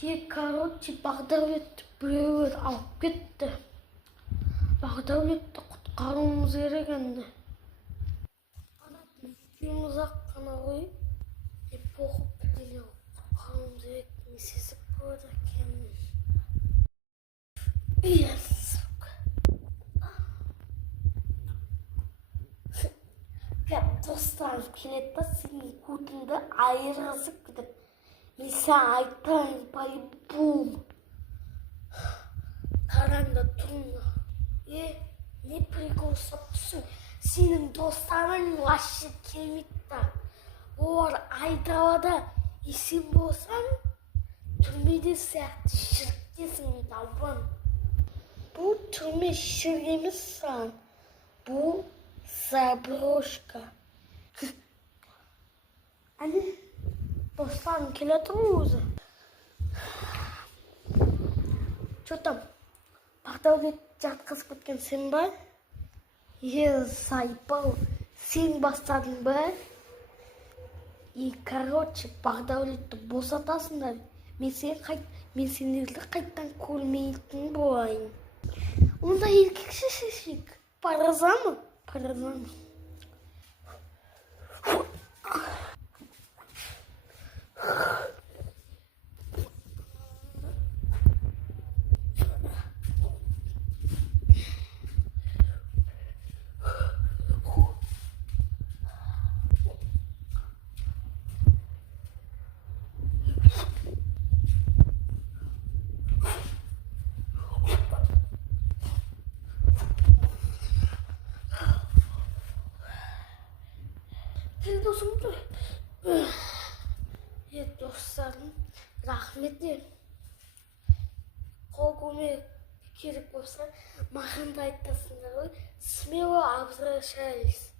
Короче, Бақдәулетті біреулер алып кетті. Бақдәулетті құтқаруымыз керек енді. Екеуміз-ақ қана ғой. Оқып біле құтқаруымыз керек. Не сезіп болады екенмін. Достарым келеді да, сенің көтіңді айырғызып кетіп. Мен саған айтайын, по-любому. Қараңда тұрыңда. Не прикол саптысың? Сенің достарың вообще келмейді да. Олар айдалада есен болсаң, түрмеде сияқты шіріктесің, далбан. Бұл түрме шірік емес саған. Бұл заброшка. Әне, достарым келе тұр өзі. Че там? Бақдәулет жатқызып кеткен сен ба? Сайпау, сен бастадың ба? Короче, Бақдәулетті босатасыңдар. Мен сендерді қайттан көрмейтін болайын. Онда еркекше шешек. Паразамы? Паразамы. Досым тұр. Достарым, рахмет. Қол көмек керек болса, маған да айтасыңдар ғой. Смело обращались.